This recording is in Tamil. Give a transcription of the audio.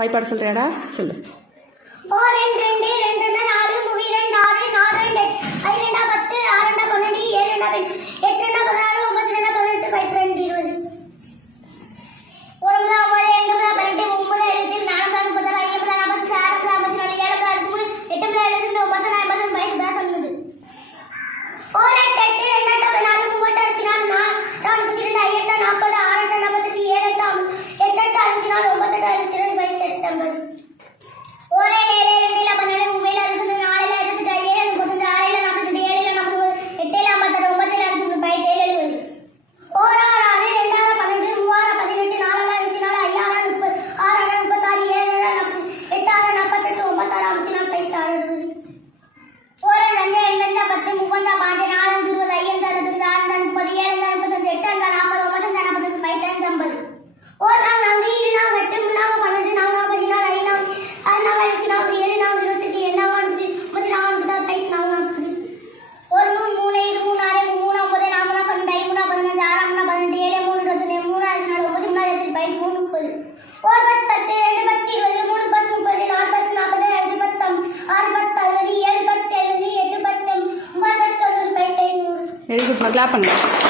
வாய்ப்பாடு சொல்றியாடா? சொல்லு. நாற்பது ஏழு நாற்பது இருபத்தெட்டு எண்ணா நாற்பது முப்பத்தி நாலு நாற்பது பைத் நாலு நாற்பது ஒரு மூணு மூணு இரு மூணு ஆறு மூணு ஒன்பது நாமனா பன்னெண்டு ஐமூணா பதினஞ்சு ஆறாம்னா பதினெட்டு ஏழு மூணு இருபத்தொன்று மூணு ஆறு நாலு ஒன்பது மூணு இருபத்தி பை மூணு முப்பது. ஒரு பத்து பத்து ரெண்டு பத்து இருபது மூணு பத்து முப்பது நாலு பத்து நாற்பது அஞ்சு பத்து ஆறு பத்து அறுபது ஏழு பத்து எழுபது எட்டு பத்து ஒன்பது பத்து தொண்ணூறு பை நூறு. எழுதி கிளாப் பண்ணுங்க